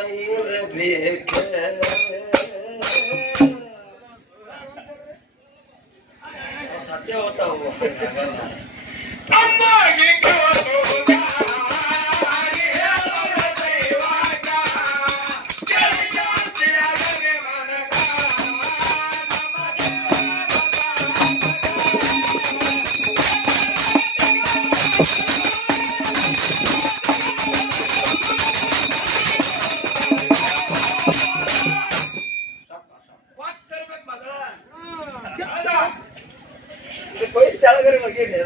ಇರಬೇಕ ಸತ್ಯ ಹೋತಾವು ಕೆಳಗರೆ ಮಗೇನೆ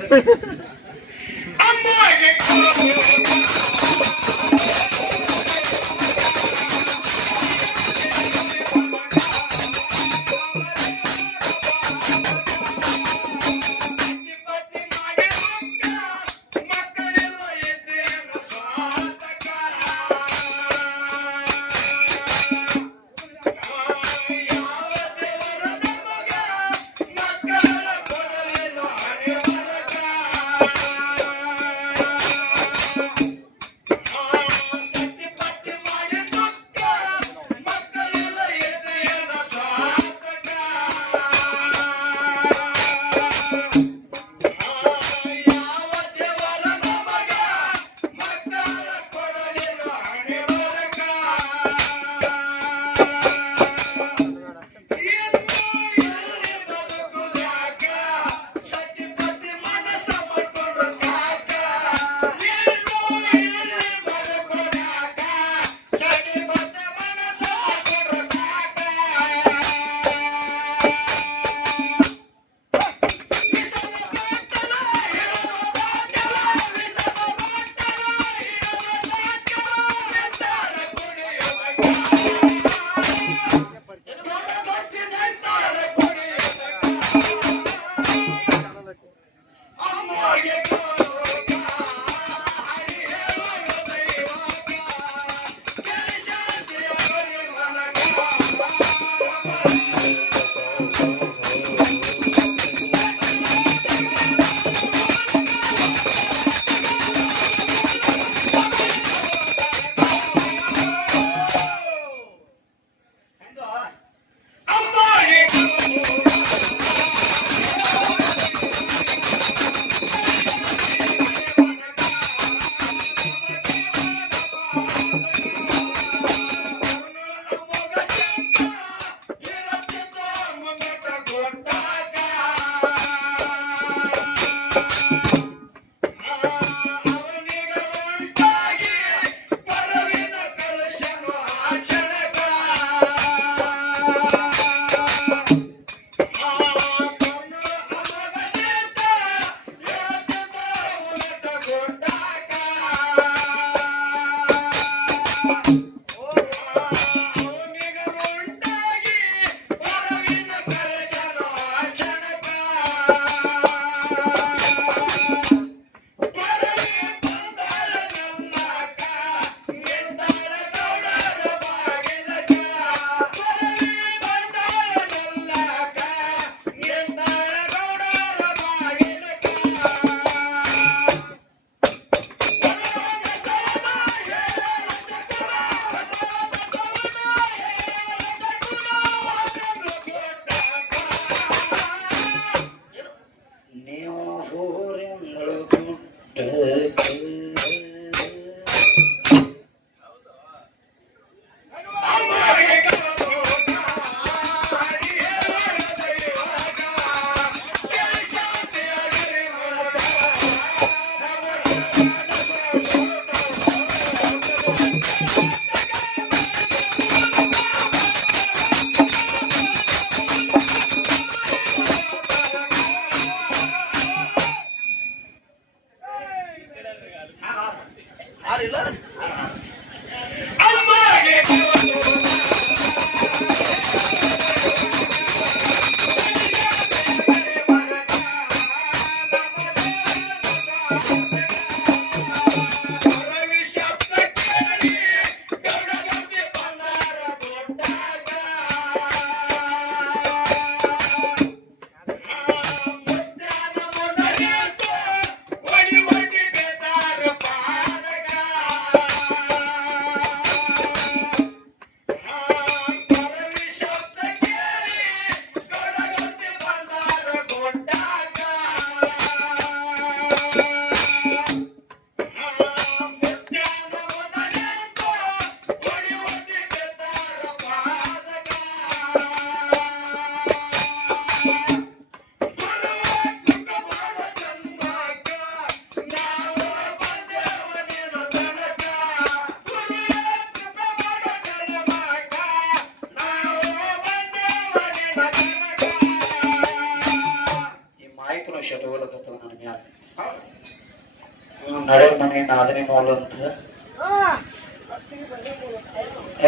ನಡೆ ಮನೆ ನಾದನೆ ಮೂಲ ಅಂತ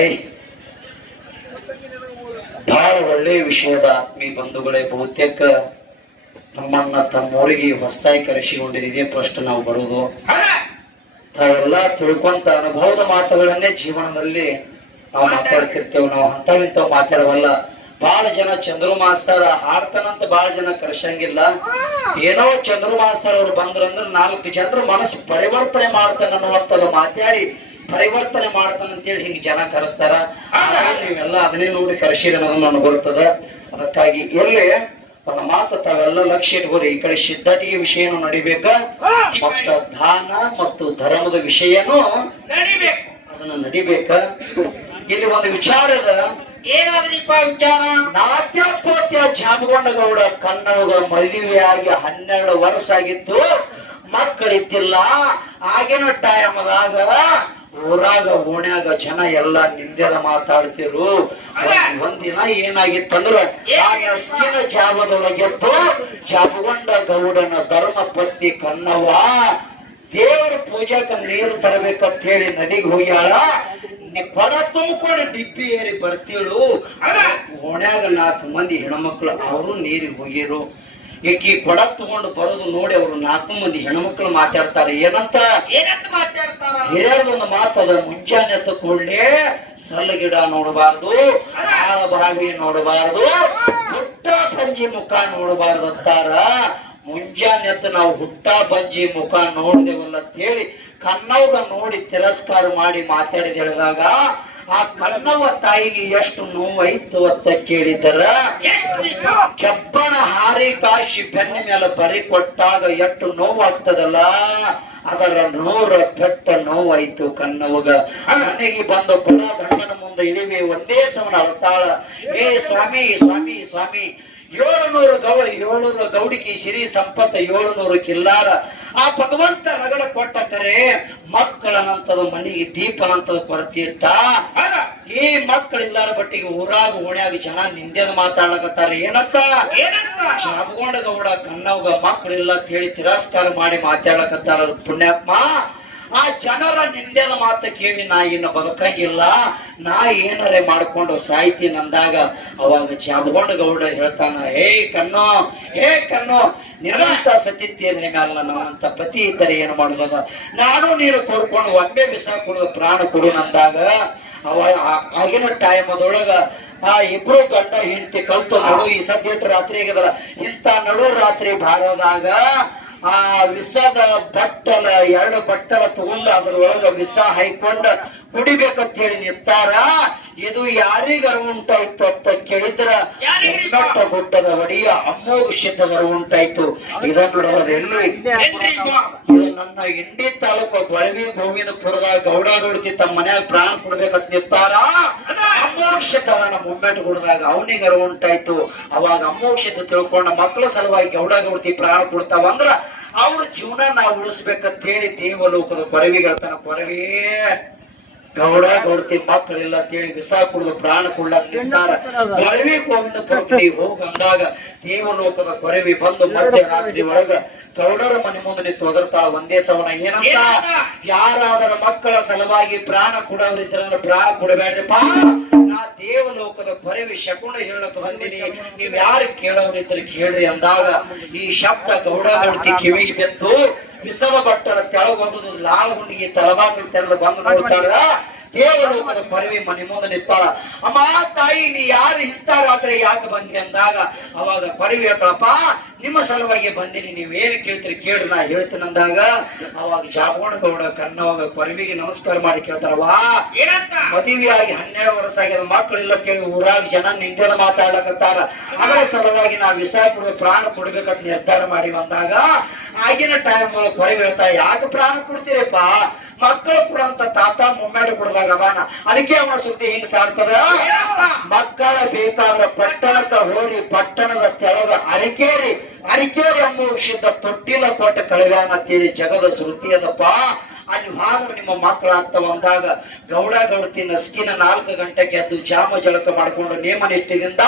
ಐ ಬಹಳ ಒಳ್ಳೆಯ ವಿಷಯದ ಆತ್ಮೀಯ ಬಂಧುಗಳೇ. ಬಹುತೇಕ ನಮ್ಮನ್ನ ತಮ್ಮೂರಿಗೆ ಹೊಸದಾಗಿ ಕರೆಸಿಕೊಂಡಿದೆ ಫಸ್ಟ್ ನಾವು ಬರುವುದು. ತಾವೆಲ್ಲ ತಿಳ್ಕೊಂತ ಅನುಭವದ ಮಾತುಗಳನ್ನೇ ಜೀವನದಲ್ಲಿ ನಾವು ಮಾತಾಡ್ತಿರ್ತೇವೆ. ನಾವು ಅಂತವಿಂತ ಮಾತಾಡವಲ್ಲ. ಬಹಳ ಜನ ಚಂದ್ರು ಮಾಸ್ತರ್ ಹಾಡ್ತಾನಂತ ಬಹಳ ಜನ ಕರ್ಸಂಗಿಲ್ಲ. ಏನೋ ಚಂದ್ರು ಮಾಸ್ತರ್ ಅವ್ರು ಬಂದ್ರಂದ್ರೆ 4 ಜನರ ಮನಸ್ಸು ಪರಿವರ್ತನೆ ಮಾಡ್ತಾನ ಅನ್ನುವಂಥದ್ದು ಮಾತಾಡಿ ಪರಿವರ್ತನೆ ಮಾಡ್ತಾನಂತೇಳಿ ಹಿಂಗೆ ಜನ ಕರೆಸ್ತಾರ. ನೀವೆಲ್ಲ ಅದನ್ನೇ ನೋಡಿ ಕರೆಸಿರಿ ಅನ್ನೋದು ನನಗೆ ಬರ್ತದ. ಅದಕ್ಕಾಗಿ ಎಲ್ಲಿ ಒಂದು ಮಾತು ತಾವೆಲ್ಲ ಲಕ್ಷ್ಯ ಇಟ್ಕೋರಿ. ಈ ಕಡೆ ಸಿದ್ಧತೆಗೆ ವಿಷಯನೂ ನಡಿಬೇಕ, ಮತ್ತ ದಾನ ಮತ್ತು ಧರ್ಮದ ವಿಷಯನೂ ಅದನ್ನ ನಡಿಬೇಕ. ಇಲ್ಲಿ ಒಂದು ವಿಚಾರದ ಏನಾದ್ರಿಪ್ಪ ವಿಚಾರ? ನಾಟ್ಯಪೋತ್ಯ ಜಾಮಗೊಂಡಗೌಡ ಕನ್ನಡಗ ಮದುವೆಯಾಗಿ 12 ವರ್ಷ ಆಗಿತ್ತು. ಮಕ್ಕಳಿದ್ದಿಲ್ಲ. ಆಗಿನ ಟೈಮದಾಗ ಊರಾಗ ಓಣ್ಯಾಗ ಜನ ಎಲ್ಲಾ ನಿಂದೆಲ್ಲ ಮಾತಾಡ್ತಿರು. ಒಂದಿನ ಏನಾಗಿತ್ತಂದ್ರ ಆ ನಸ್ಕಿನ ಜಾಮದೊಳಗೆದ್ದು ಜಾಮಗೊಂಡ ಗೌಡನ ಧರ್ಮ ಪತ್ನಿ ಕನ್ನವ್ವ ದೇವರ ಪೂಜಾಕ ನೀರು ತರಬೇಕಂತ ಹೇಳಿ ನದಿಗೆ ಹೋಗ್ಯಾಳ. ಕೊಡ ತುಂಬಿಕೊಂಡು ಡಿಬ್ಬಿ ಏರಿ ಬರ್ತೀಳು. ಓಣ್ಯಾಗ 4 ಮಂದಿ ಹೆಣ್ಮಕ್ಳು ಅವರು ನೀರಿಗೆ ಹೋಗಿರು. ಈಕಿ ಕೊಡ ತಗೊಂಡು ಬರೋದು ನೋಡಿ ಅವ್ರು 4 ಮಂದಿ ಹೆಣ್ಮಕ್ಳು ಮಾತಾಡ್ತಾರೆ. ಏನಂತ ಮಾತಾಡ್ತಾರ? ಹಿರಿಯರದೊಂದು ಮಾತದ, ಮುಂಜಾನೆ ಎತ್ತ ಕೂಡಲೇ ಸಲ್ಲ ಗಿಡ ನೋಡಬಾರ್ದು, ಆಳ ಬಾವಿ ನೋಡಬಾರ್ದು, ಹುಟ್ಟ ಪಂಜಿ ಮುಖ ನೋಡಬಾರ್ದು ಅಂತಾರ. ಮುಂಜಾನೆ ಎತ್ತ ನಾವು ಹುಟ್ಟ ಪಂಜಿ ಮುಖ ನೋಡಿದೆವಲ್ಲ ಅಂತ ಹೇಳಿ ಕನ್ನವ್ಗ ನೋಡಿ ತಿರಸ್ಕಾರ ಮಾಡಿ ಮಾತಾಡಿದ ಹೇಳಿದಾಗ ಆ ಕನ್ನವ್ವ ತಾಯಿಗೆ ಎಷ್ಟು ನೋವಾಯ್ತು ಅಂತ ಕೇಳಿದರ. ಕೆಬ್ಬಣ ಹಾರಿ ಕಾಶಿ ಬೆನ್ನ ಮೇಲೆ ಬರಿ ಕೊಟ್ಟಾಗ ಎಷ್ಟು ನೋವಾಗ್ತದಲ್ಲ, ಅದರ 100 ಪೆಟ್ಟ ನೋವಾಯ್ತು ಕನ್ನವ್ಗ. ಮನೆಗೆ ಬಂದು ಪುರ ಗಂಡನ ಮುಂದೆ ಇಳಿವಿ ಒಂದೇ ಸಮನ ಅಳತಾಳ. ಏ ಸ್ವಾಮಿ ಸ್ವಾಮಿ ಸ್ವಾಮಿ 700 ಗೌಡಿಕಿ ಸಿರಿ ಸಂಪತ್ತ 700 ಕಿಲ್ಲಾರ. ಆ ಭಗವಂತ ರಗಡ ಕೊಟ್ಟ ಕರೆ ಮಕ್ಕಳನಂತದ ಮನೆಗೆ ದೀಪನಂತದ ಕೊರತಿಟ್ಟ. ಈ ಮಕ್ಕಳಿಲ್ಲಾರ ಬಟ್ಟಿಗೆ ಊರಾಗ ಓಣ್ಯಾಗ ಜನ ನಿಂದೆದ ಮಾತಾಡಕತ್ತಾರ. ಏನಂತ? ಜಾಮಗೊಂಡ ಗೌಡ ಕನ್ನವ್ಗ ಮಕ್ಕಳಿಲ್ಲ ಅಂತ ಹೇಳಿ ತಿರಸ್ಕಾರ ಮಾಡಿ ಮಾತಾಡಕತ್ತಾರ. ಪುಣ್ಯಾತ್ಮ, ಆ ಜನರ ನಿಂದೆದ ಮಾತು ಕೇಳಿ ನಾ ಇನ್ನು ಬದುಕಂಗಿಲ್ಲ, ನಾ ಏನಾರೇ ಮಾಡ್ಕೊಂಡು ಸಾಯ್ತೀನಿ ಅಂದಾಗ ಅವಾಗ ಜಾಮಗೊಂಡ ಗೌಡ ಹೇಳ್ತಾನ, ಹೇ ಕಣ್ಣೋ ನಿರಂತ ಸತಿತ್ಯೇನೆ ಮ್ಯಾಲ ನಮ್ಮಂತ ಪತಿ ಇದ್ದರೆ ಏನು ಮಾಡುದ, ನಾನು ನೀರು ಕೋರ್ಕೊಂಡು ಒಮ್ಮೆ ಬಿಸ ಕೊಡುದು ಪ್ರಾಣ ಕೊಡು ಅಂದಾಗ ಅವಾಗ ಆಗಿನ ಟೈಮ್ ಅದೊಳಗ ಆ ಇಬ್ರು ಗಂಡ ಹೆಂಡತಿ ಕಲ್ತು ನೋಡು ಈ ಸದ್ಯಟ ರಾತ್ರಿ ಆಗದಲ್ಲ, ಇಂಥ ನಡು ರಾತ್ರಿ ಭಾರದಾಗ ಆ ವಿಷದ ಬಟ್ಟಲ 2 ಬಟ್ಟಲ ತಗೊಂಡು ಅದ್ರೊಳಗ ವಿಷ ಹಾಯ್ಕೊಂಡ ಕುಡಿಬೇಕಂತ ಹೇಳಿ ನಿಂತಾರ. ಇದು ಯಾರಿಗರ ಉಂಟಾಯ್ತು ಅಂತ ಕೇಳಿದ್ರ ಬೆಟ್ಟ ಗುಡ್ಡದ ಒಡೆಯ ಅಮ್ಮೋಗ ಸಿದ್ಧಗರ ಉಂಟಾಯ್ತು. ಇದನ್ನು ನೋಡೋದೆಲ್ಲಿ ಇದು ನನ್ನ ಇಂಡಿ ತಾಲೂಕು ಗೊಳವಿ ಗೋವಿಂದಪುರದ ಗೌಡ ಗೌಡತಿ ತಮ್ಮ ಮನ್ಯಾಗ ಪ್ರಾಣ ಕೊಡ್ಬೇಕಂತ ನಿಂತಾರ. ಅಮೋಕ್ಷತವನ ಮುಮ್ಮೆಟ್ಟು ಕೊಡದಾಗ ಅವನಿಗರ ಉಂಟಾಯ್ತು. ಅವಾಗ ಅಮೋಕ್ಷತೆ ತಿಳ್ಕೊಂಡ ಮಕ್ಕಳ ಸಲುವಾಗಿ ಗೌಡ ಗೌಡತಿ ಪ್ರಾಣ ಕೊಡ್ತಾವಂದ್ರ ಅವ್ರ ಜೀವನ ನಾವು ಉಳಿಸ್ಬೇಕಂತ ಹೇಳಿ ದೇವಲೋಕದ ಕೊರವಿಗೆಳ್ತಾನ. ಕೊರವೇ ಗೌಡ ಗೌಡತಿ ಮಕ್ಕಳಿಲ್ಲ ಅಂತೇಳಿ ವಿಷ ಕುಡಿದು ಪ್ರಾಣ ಕೊಡ್ಲಾಕ್ ನಿಂತಾರ. ಕೊಳವಿ ಗೋವಿಂದಪುರಕ್ಕೆ ಹೋಗಂದಾಗ ದೇವಲೋಕದ ಕೊರವಿ ಬಂದು ಮಧ್ಯ ರಾತ್ರಿ ಒಳಗ ಗೌಡರ ಮನೆ ಮುಂದೆ ನಿಂತು ಒದರ್ತಾ ಒಂದೇ ಸವನ. ಏನಂತ? ಯಾರಾದರ ಮಕ್ಕಳ ಸಲುವಾಗಿ ಪ್ರಾಣ ಕೊಡೋರಿದ್ರ ಪ್ರಾಣ ಕೊಡಬೇಡ್ರಿಪಾ, ನಾ ದೇವಲೋಕದ ಕೊರವಿ ಶಕುನ ಹೇಳಕ್ ಬಂದಿನಿ, ನೀವ್ ಯಾರು ಕೇಳೋರಿದ್ರ ಕೇಳ್ರಿ ಅಂದಾಗ ಈ ಶಬ್ದ ಗೌಡ ಗೌಡತಿ ಕಿವಿಗೆ ಬಿತ್ತು. ವಿಸವ ಬಟ್ಟರ ತೆಳಗೋಗುದು ಲಾಳ ಹುಂಡಿಗೆ ತಲವಾಗ್ಲು ತೆರೆದು ಬಂದು ನೋಡ್ತಾರ. ದೇವಲೋಕದ ಕೊರವಿ ಮನೆ ಮುಂದೆ ನಿಂತಾಳ. ಅಮ್ಮ ತಾಯಿ, ನೀ ಯಾರು ಇಂತಾರಾದ್ರೆ ಯಾಕೆ ಬಂದಿ ಅಂದಾಗ ಅವಾಗ ಕೊರವಿ ಹೇಳ್ತಾಳಪ್ಪ, ನಿಮ್ಮ ಸಲುವಾಗಿ ಬಂದಿನಿ, ನೀವೇನು ಕೇಳ್ತೀರಿ ಕೇಳ್ರಿ ನಾ ಹೇಳ್ತೀನಿ ಅಂದಾಗ ಅವಾಗ ಜಾಮಗೊಂಡ ಗೌಡ ಕನ್ನವಾಗ ಕೊರವಿಗೆ ನಮಸ್ಕಾರ ಮಾಡಿ ಕೇಳ್ತಾರವಾ, ಮದುವೆಯಾಗಿ 12 ವರ್ಷ ಆಗ್ಯದ, ಮಕ್ಕಳಿಲ್ಲ ಕೇಳಿ ಊರಾಗ ಜನ ನಿಂದೆದ ಮಾತಾಡ್ಲಕತ್ತಾರ. ಅದರ ಸಲುವಾಗಿ ನಾ ವಿಷ ಕೊಡುವ ಪ್ರಾಣ ಕೊಡ್ಬೇಕಂತ ನಿರ್ಧಾರ ಮಾಡಿ ಬಂದಾಗ ಆಗಿನ ಟೈಮ್ ಕೊರವಿ ಹೇಳ್ತಾರ, ಯಾಕೆ ಪ್ರಾಣ ಕೊಡ್ತೀರಪ್ಪ, ಮಕ್ಕಳು ಕೊಡಂತ ತಾತ ಮುಮ್ಮೆಡು ಕೊಡದಾಗ ಅದಾನ, ಅದಕ್ಕೆ ಅವನ ಸುದ್ದಿ ಹಿಂಗ್ ಸಾರ್ತದ. ಮಕ್ಕಳ ಬೇಕಾದ್ರ ಪಟ್ಟಣಕ್ಕ ಹೋರಿ ಪಟ್ಟಣದ ತೆಳಗ ಅರಿಕೇರಿ ಅನ್ನೋ ವಿಷಯದ ತೊಟ್ಟಿಲ ಕೊಟ್ಟ ಕಳೆಗಾನ ಅಂತೇಳಿ ಜಗದ ಶ್ರುತಿ ಅದಪ್ಪ. ಅಲ್ಲಿ ಹಾದ್ರೆ ನಿಮ್ಮ ಮಕ್ಕಳು ಆಗ್ತಾವ ಅಂದಾಗ ಗೌಡ ಗೌಡತಿ ನಸ್ಕಿನ 4 ಗಂಟೆಗೆ ಎದ್ದು ಜಾಮ ಜಳಕ ಮಾಡ್ಕೊಂಡು ನೇಮ ನಿಷ್ಠೆಯಿಂದ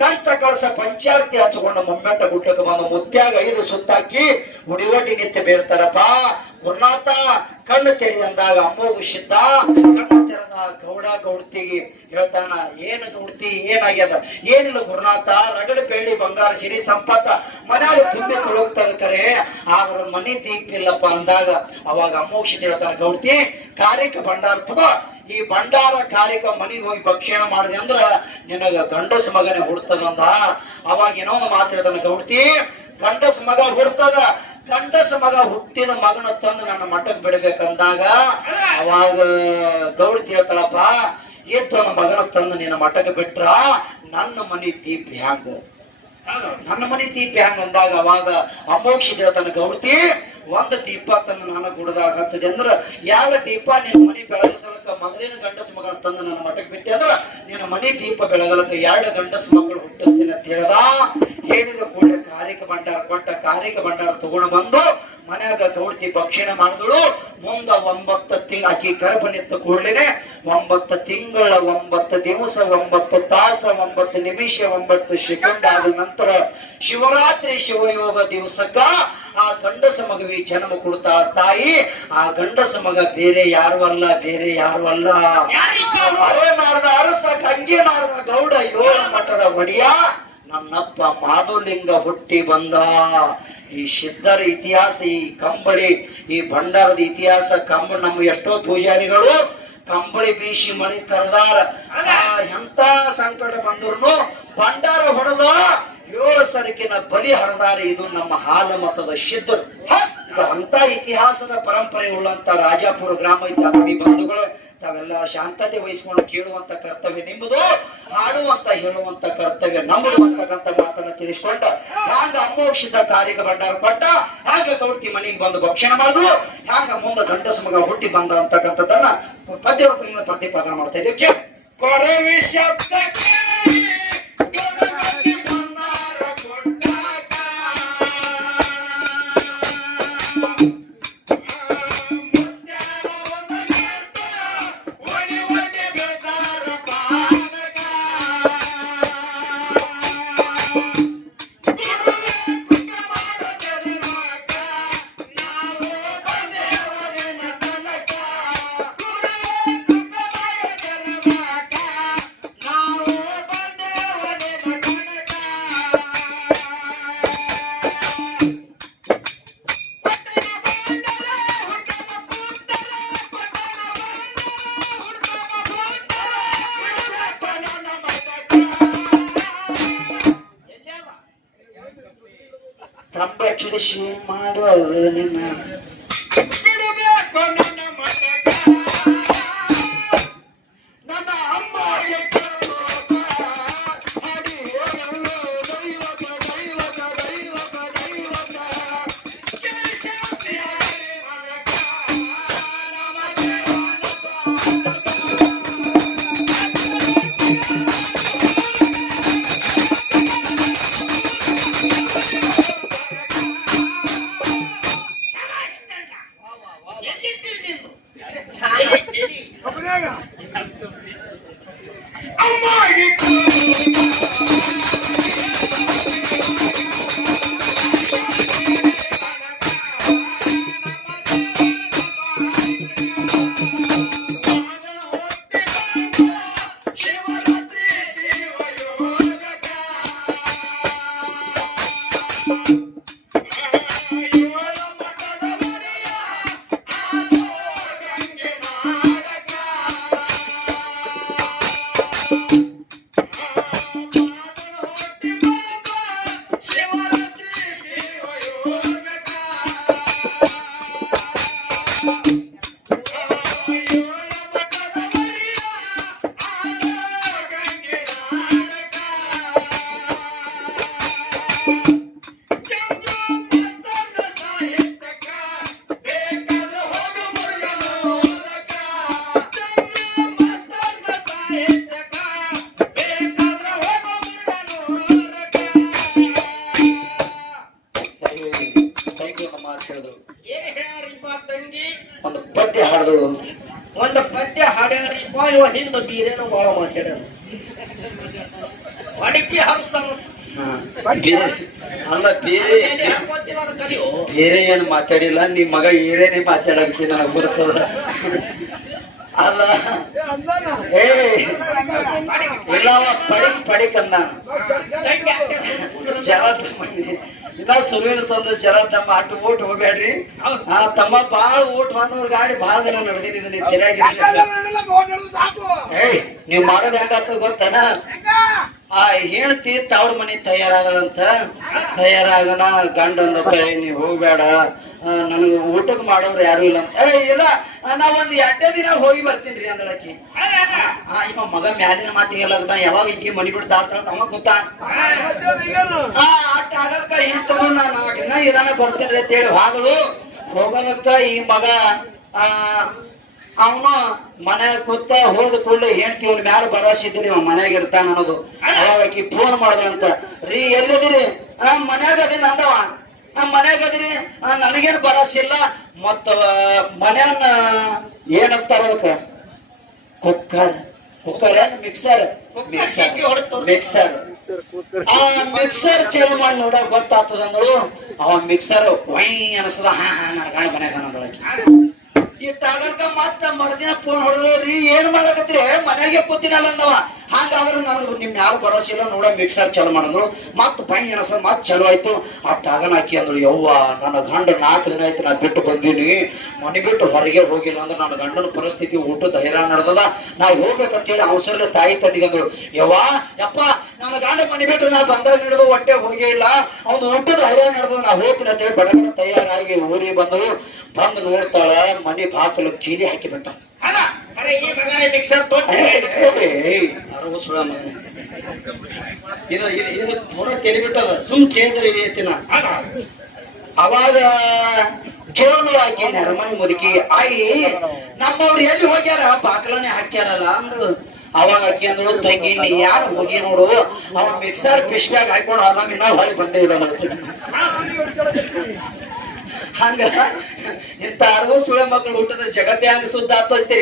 ಕಂಚ ಕಳಸ ಪಂಚಾರ್ತಿ ಹಚ್ಕೊಂಡು ಮುಮ್ಮೆಟ್ಟ ಗುಡ್ಡಕ್ಕೆ ಬಂದು ಮುತ್ಯಾಗ 5 ಸುತ್ತಾಕಿ ಉಡಿವಟಿ ನಿತ್ಯ ಬೇಡ್ತಾರಪ್ಪ. ಗುರುನಾಥ ಕಣ್ಣು ತೆರಿ ಅಂದಾಗ ಅಮ್ಮೋಗು ಸಿದ್ಧ ಕಣ್ಣು ತೆರೆದ ಗೌಡ ಗೌಡ್ತಿಗೆ ಹೇಳ್ತಾನ, ಏನು ಗೌಡ್ತಿ ಏನಾಗ್ಯದ? ಏನಿಲ್ಲ ಗುರುನಾಥ, ರಗಡ ಬೆಳ್ಳಿ ಬಂಗಾರ ಸಿರಿ ಸಂಪತ್ತ ಮನ್ಯಾಗ ತುಂಬಿ ತೊಳಗ್ತದ ಕರೆ, ಆದ್ರ ಮನೆ ದೀಪ ಇಲ್ಲಪ್ಪ ಅಂದಾಗ ಅವಾಗ ಅಮ್ಮೋಗ್ ಸಿದ್ಧ ಹೇಳ್ತಾನ, ಗೌಡ್ತಿ ಕಾರ್ಯಕ್ಕೆ ಭಂಡಾರ ತಗೋ, ಈ ಭಂಡಾರ ಕಾರ್ಯಕ್ಕೆ ಮನೆಗೆ ಹೋಗಿ ಭಕ್ಷಣ ಮಾಡಿದೆ ಅಂದ್ರ ನಿನಗ ಗಂಡಸ ಮಗನೇ ಹುಡ್ತದಂದ. ಅವಾಗ ಇನ್ನೊಂದು ಮಾತು ಹೇಳ್ತಾನ, ಗೌಡ್ತಿ ಗಂಡಸ ಮಗ ಹುಡ್ತದ, ಗಂಡಸ ಮಗ ಹುಟ್ಟಿದ ಮಗನ ತಂದು ನನ್ನ ಮಠಕ್ಕೆ ಬಿಡ್ಬೇಕಂದಾಗ ಅವಾಗ ಗೌಡ್ತಿ ಹೇಳ್ತಾಳಪ್ಪ, ಇದ್ದ ಮಗನ ತಂದು ನಿನ್ನ ಮಠಕ್ಕೆ ಬಿಟ್ರ ನನ್ನ ಮನೆ ದೀಪ ಹ್ಯಾಂಗ, ನನ್ನ ಮನೆ ದೀಪ ಹ್ಯಾಂಗ ಅಂದಾಗ ಅವಾಗ ಅಮೋಕ್ಷ ಹೇಳ್ತಾನ, ಗೌಡ್ತಿ ಒಂದ್ ದೀಪ ತಂದು ನಾನು ಗುಡದಾಗ ಹಚ್ಚದೆ ಅಂದ್ರ ಯಾವ ದೀಪ ನಿನ್ನ ಮನೆ ಬೆಳಗಸಲಕ್ಕ ಮೊದಲಿನ ಗಂಡಸ ಮಗನ ತಂದು ನನ್ನ ಮಠಕ್ಕೆ ಬಿಟ್ಟೆ ಅಂದ್ರ ನಿನ್ನ ಮನೆ ದೀಪ ಬೆಳಗಲಕ್ಕ 2 ಗಂಡಸ ಮಕ್ಕಳು ಹುಟ್ಟಿಸ್ತೀನಿ ಅಂತ ಹೇಳ್ದ. ಹೇಳಿದ ಕೂಡಲೇ ಕಾರ್ಯಕ್ಕೆ ಭಂಡಾರ ಕೊಟ್ಟ, ಕಾರ್ಯಕ್ಕೆ ಭಂಡಾರ ತಗೊಂಡು ಬಂದು ಮನ್ಯಾಗ ಗೌಡ್ತಿ ಭಕ್ಷಣೆ ಮಾಡಿದಳು. ಮುಂದ 9 ತಿಂಗಳ ಆಕಿ ಗರ್ಭ ನಿಂತ ಕೂಡಲೇ 9 ತಿಂಗಳ 9 ದಿವಸ 9 ತಾಸ 9 ನಿಮಿಷ 9 ಸೆಕೆಂಡ್ ಆದ ನಂತರ ಶಿವರಾತ್ರಿ ಶಿವಯೋಗ ದಿವಸಕ್ಕ ಆ ಗಂಡಸ ಮಗವಿ ಜನ್ಮ ಕೊಡ್ತಾ ತಾಯಿ. ಆ ಗಂಡಸ ಮಗ ಬೇರೆ ಯಾರು ಅಲ್ಲ, ಬೇರೆ ಯಾರು ಅಲ್ಲ, ಅರೆ ನಾರದ ಅರಸ ಗಂಗೆ ನಾರದ ಗೌಡ 7 ಮಠದ ಒಡೆಯ ನನ್ನಪ್ಪ ಮಾಧುಲಿಂಗ ಹುಟ್ಟಿ ಬಂದ. ಈ ಸಿದ್ಧರ ಇತಿಹಾಸ, ಈ ಕಂಬಳಿ, ಈ ಭಂಡಾರದ ಇತಿಹಾಸ. ನಮ್ಮ ಎಷ್ಟೋ ಪೂಜಾರಿಗಳು ಕಂಬಳಿ ಬೀಸಿ ಮಣಿ ಕರೆದಾರ, ಎಂತ ಸಂಕಟ ಬಂದ್ರು ಭಂಡಾರ ಹೊಡೆದ 7 ಸರಕಿನ ಬಲಿ ಹರಿದಾರ. ಇದು ನಮ್ಮ ಹಾಲ ಮತದ ಸಿದ್ಧರು. ಅಂತ ಇತಿಹಾಸದ ಪರಂಪರೆ ಉಳ್ಳಂತ ರಾಜಾಪುರ ಗ್ರಾಮ ಇದ್ದ ಬಂಧುಗಳು ತಾವೆಲ್ಲ ಶಾಂತತೆ ವಹಿಸಿಕೊಂಡು ಕೇಳುವಂತ ಕರ್ತವ್ಯ ನಿಮ್ಮದು, ಹಾಡುವಂತ ಹೇಳುವಂತ ಕರ್ತವ್ಯ ನಮ್ಮದು ಅಂತಕ್ಕಂಥ ಮಾತನ್ನ ತಿಳಿಸ್ಕೊಂಡ ಹ್ಯಾಂಗ ಅಮೋಕ್ಷಿತ ಕಾರ್ಯಕ್ಕೆ ಭಂಡಾರ ಕೊಟ್ಟ, ಹ್ಯಾಂಗ ಗೌಡ್ತಿ ಮನೆಗೆ ಬಂದು ಭಕ್ಷಣ ಮಾಡಿದ್ರು, ಹ್ಯಾಂಗ ಮುಂದೆ ಗಂಡಸ ಮಗ ಹುಟ್ಟಿ ಬಂದ ಅಂತಕ್ಕಂಥದ್ದನ್ನ ಪದ್ಯ ರೂಪದಿಂದ ಪ್ರತಿಪಾದನೆ ಮಾಡ್ತಾ ಇದ್ದೀವಿ. ಕೊರವಿ ಶಬ್ದ ತಂಬಕ್ಷಿಸಿ ಮಾಡುವ ನಿನ್ನ ನನ್ನ ಅಮ್ಮ ಒಂದು ಪದ್ಯ ಹಾಡಿದಳು. ಒಂದು ಪದ್ಯ ಹಾಡ್ಯಾರಿಪ್ಪ. ಇವ ಹಿಂದ ಬೀರೇನು ಬಾಳ ಮಾತಾಡ ಅಡಿಕೆ ಹರಿಸ್ತಾನ. ಅಲ್ಲ ಬೇರೆ ಬೇರೆ ಏನು ಮಾತಾಡಿಲ್ಲ ನಿಮ್ ಮಗ ಏನೇನೇ ಮಾತಾಡಕ್ಕೆ ನನಗೆ ಬರ್ತದ ಅಲ್ಲ ಏ ಇಲ್ಲವ ಪಡಿಕ್ ಅಂದ ಜರ ಇನ್ನ ಸುರುವಿನ ಸಂದ ಜರ ತಮ್ಮ ಅಟ್ಟು ಓಟ್ ಹೋಗ್ಬೇಡ್ರಿ ತಮ್ಮ ಬಾಳ ಓಟ್ ಬಂದವ್ರ ಗಾಡಿ ಬಾಳ ದಿನ ನಡೆದಿಲ್ಲ ಇದನ್ನ ತೆರೆಯಾಗಿರ್ಲಿಲ್ಲ ಏಯ್ ನೀವ್ ಮಾಡೋದ್ ಹೆಂಗಾಗ್ತದ ಗೊತ್ತನ ಆ ಹೆಣ್ತಿ ತವ್ರ ಮನೆ ತಯಾರಾದಳಂತ ತಯಾರಾಗನ ಗಂಡ ಅಂದ ನೀವ್ ಹೋಗ್ಬೇಡ ನನಗೆ ಊಟಕ್ಕೆ ಮಾಡೋರು ಯಾರು ಇಲ್ಲ ಇಲ್ಲ ನಾವ್ ಒಂದ್ 2 ದಿನ ಹೋಗಿ ಬರ್ತೀನಿ ಅಂದಳಕಿ ಇವ ಮಗ ಮ್ಯಾಲಿನ ಮಾತಿಗೆಲ್ಲ ಯಾವಾಗ ಹಿಂಗೆ ಮನಿ ಬಿಟ್ಟು ದಾಡ್ತಾಳ ತಮ್ಮ ಗೊತ್ತಾ ಅಟ್ಟ ಆಗದಕ್ಕ ಹೆಣ್ ತಗೊಂಡ್ ನಾನು 4 ದಿನ ಇರಾನ ಬರ್ತೀನಿ ಅಂತ ಹೇಳಿ ಹಾಗಲು ಹೋಗೋದಕ್ಕ ಈ ಮಗ ಅವನು ಮನೆ ಕೂತ ಹೋದ ಕೂಡಲೇ ಹೇಳ್ತೀವಿ ಅವ್ನ ಮ್ಯಾಲ ಭರವಸಿದ್ದೀನಿ ಅವ ಮನ್ಯಾಗ ಇರ್ತಾನ ಅನ್ನೋದು ಅವಾಗ ಆಕಿ ಫೋನ್ ಮಾಡ್ದಂತ ರೀ ಎಲ್ಲಿದಿರಿ ಮನ್ಯಾಗ ಅದೇನ ಅಂದವ ಮನ್ಯಾಗ ಅದಿರಿ ನನಗೇನು ಭರವಸಿಲ್ಲ ಮತ್ತ ಮನ್ಯಾನ ಏನಂತಾರ ಅದಕ್ಕ ಕುಕ್ಕರ್ ಕುಕ್ಕರ್ ಮಿಕ್ಸರ್ ಮಿಕ್ಸರ್ ಆ ಮಿಕ್ಸರ್ ಚೇಂಜ್ ಮಾಡಿ ನೋಡಕ್ ಗೊತ್ತಾಗ್ತದ ಅಂದಳು ಅವ ಮಿಕ್ಸರ್ ವೈ ಅನಸದ ಹಾ ನನ್ನ ಗಂಡ ಮನ್ಯಾಗ ಅನ್ನೋದಳಕಿ ಇಟ್ಟಾಗರ್ಕ ಮತ್ತ ಮರ್ದಿನ ಫೋನ್ ಹೊಡೆದ್ರು ರೀ ಏನ್ ಮಾಡಕತ್ರಿ ಮನೆಗೆ ಕೂತಿನಲ್ಲ ಅಂದವ ಹಾಗಾದ್ರೆ ನನಗೆ ನಿಮ್ ಯಾರು ಭರೋಸಿಲ್ಲ ನೋಡ ಮಿಕ್ಸರ್ ಚಾಲು ಮಾಡಿದ್ರು ಮತ್ ಬೈ ಅನಸ ಮತ್ ಚಲೋ ಆಯ್ತು ಆ ಟಾಗನ್ ಹಾಕಿ ಅಂದ್ರು ಯವ್ವ ನನ್ನ ಗಂಡ 4 ದಿನ ಆಯ್ತು ನಾ ಬಿಟ್ಟು ಬಂದೀನಿ ಮನೆ ಬಿಟ್ಟು ಹೊರಗೆ ಹೋಗಿಲ್ಲ ಅಂದ್ರೆ ನನ್ನ ಗಂಡನ ಪರಿಸ್ಥಿತಿ ಊಟದ ಹೈರಾಣ ನಡೆದದ ನಾವು ಹೋಗ್ಬೇಕಂತ ಹೇಳಿ ಅವಸರಲ್ಲೇ ತಾಯಿ ತಂದಿಗಂದ್ರು ಯವ್ವ ಯಪ್ಪ ನನ್ನ ಗಂಡ ಮನೆ ಬಿಟ್ಟು ನಾ ಬಂದಾಗ ಹಿಡಿದು ಹೊಟ್ಟೆ ಹೋಗೇ ಇಲ್ಲ ಅವ್ನು ಊಟದ ಹೈರಾಣ ನಡೆದ ನಾ ಹೋಗ್ತೀನಿ ಅಂತ ಹೇಳಿ ಬಡಗನ ತಯಾರಾಗಿ ಊರಿಗೆ ಬಂದಳು ಬಂದು ನೋಡ್ತಾಳ ಮನೆ ಬಾಕಲು ಕೀಲಿ ಹಾಕಿ ಬಿಟ್ಟ ಇದು ಪೂರ ತೆಲಿಬಿಟ್ಟದ ಸುಮ್ ಚೇಂಜರ್ ಐತಿನ ಅವಾಗ ಕೇಳಲು ಆಕಿ ನೆರಮನಿ ಮುದುಕಿ ಆಯಿ ನಮ್ಮವ್ರು ಎಲ್ಲಿ ಹೋಗ್ಯಾರ ಬಾಕಲನೆ ಹಾಕ್ಯಾರಲ್ಲ ಅಂದ್ರು ಅವಾಗ ಆಕಿ ಅಂದ್ರು ತಂಗಿ ನೀ ಯಾರು ಹೋಗಿ ನೋಡು ಅವ ಮಿಕ್ಸರ್ ಪಿಶ್ನ್ಯಾಗ ಹಾಕೊಂಡು ಆದಾಮ ಇನ್ನ ಹೊಳಿ ಬಂದೇ ಇಲ್ಲ ಹಂಗ ಇಂತ 60 ಸುಳೆ ಮಕ್ಕಳು ಹುಟ್ಟಿದ್ರೆ ಜಗತ್ತೇ ಹಂಗ ಶುದ್ಧ ಆಗ್ತೈತಿ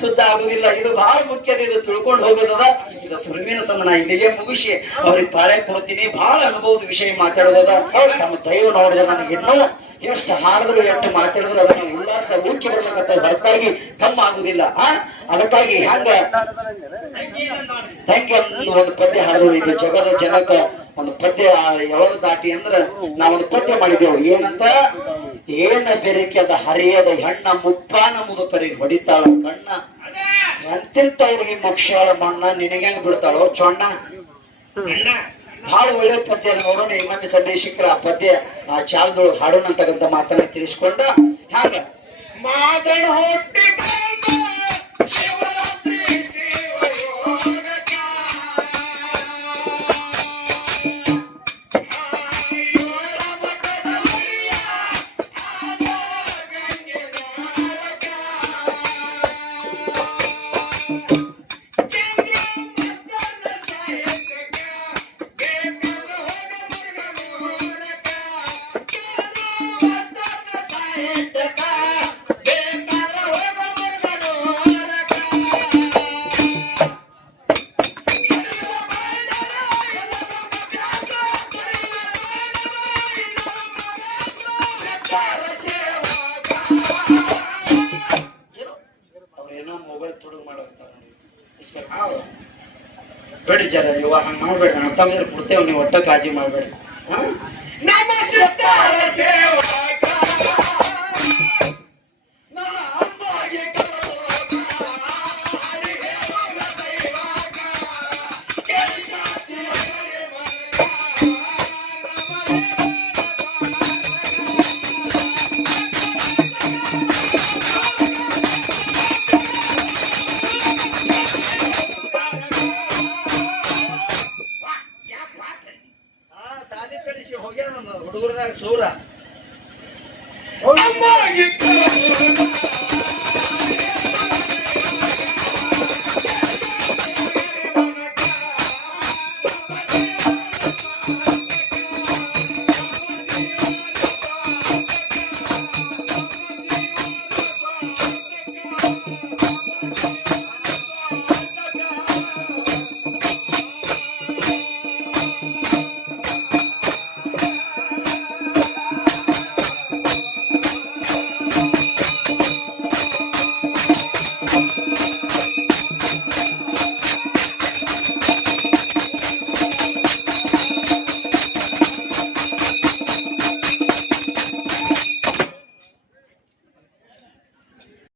ಶುದ್ಧ ಆಗುದಿಲ್ಲ ಇದು ಬಹಳ ಮುಖ್ಯದ ಇದು ತಿಳ್ಕೊಂಡು ಹೋಗೋದದ ಇದು ಸುರುವಿನ ಸಂದನ ಇಲ್ಲಿಗೆ ಮುಗಿಸಿ ಅವ್ರಿಗೆ ಪಾಳೆ ಕೊಡ್ತೀನಿ ಬಹಳ ಅನುಭವದ ವಿಷಯ ಮಾತಾಡೋದದ ನಮ್ಮ ದೈವ ನೋಡಿದ್ರೆ ನನಗೆ ಇನ್ನೂ ಎಷ್ಟು ಹಾಡಿದ್ರು ಎಷ್ಟು ಮಾತಾಡಿದ್ರು ಅದನ್ನ ಉಲ್ಲಾಸ ಉಕ್ಕಿ ಬರ್ಲಕತ್ತ ಹೊರತಾಗಿ ಕಮ್ಮ ಆಗುದಿಲ್ಲ ಅದಕ್ಕಾಗಿ ಹಂಗ ಹೆಂಗೆ ಒಂದು ಪದ್ಯ ಹಾಡಿದ್ರು ಇದು ಜಗದ ಜನಕ ಒಂದು ಪದ್ಯ ಯಾವ್ದು ದಾಟಿ ಅಂದ್ರ ನಾವೊಂದು ಪದ್ಯ ಮಾಡಿದೆವು ಏನಂತ ಏನ ಬೆರಕೆದ ಹರಿಯದ ಹೆಣ್ಣ ಮುಪ್ಪಾನ ಮುದುಕರಿಗೆ ಹೊಡಿತಾಳ ಕಣ್ಣ ಎಂತೆಂತವ್ರಿಗೆ ಮಕ್ಷಾಳ ಮಣ್ಣ ನಿನಗೆ ಬಿಡ್ತಾಳೋ ಚೊಣ್ಣ ಬಹಳ ಒಳ್ಳೆ ಪದ್ಯ ನೋಡೋಣ ಇನ್ನೊಮ್ಮೆ ಸಂದೇಶಿಕರ ಆ ಪದ್ಯ ಆ ಚಾಲದೊಳಗೆ ಹಾಡೋಣ ಅಂತಕ್ಕಂಥ ಮಾತನ್ನ ತಿಳಿಸ್ಕೊಂಡ ಹಾಗ ಮಾದಣ ಹೊಟ್ಟಿ ಬೇಡಿ ಜರ ನೀವು ಹಂಗ ಮಾಡ್ಬೇಡ ತಮ್ಮ ಕೊಡ್ತೇವೆ ನೀವು ಒಟ್ಟ ಕಾಳಜಿ ಮಾಡ್ಬೇಡಿ ಹುಡುಗರದಾಗ ಸೂರ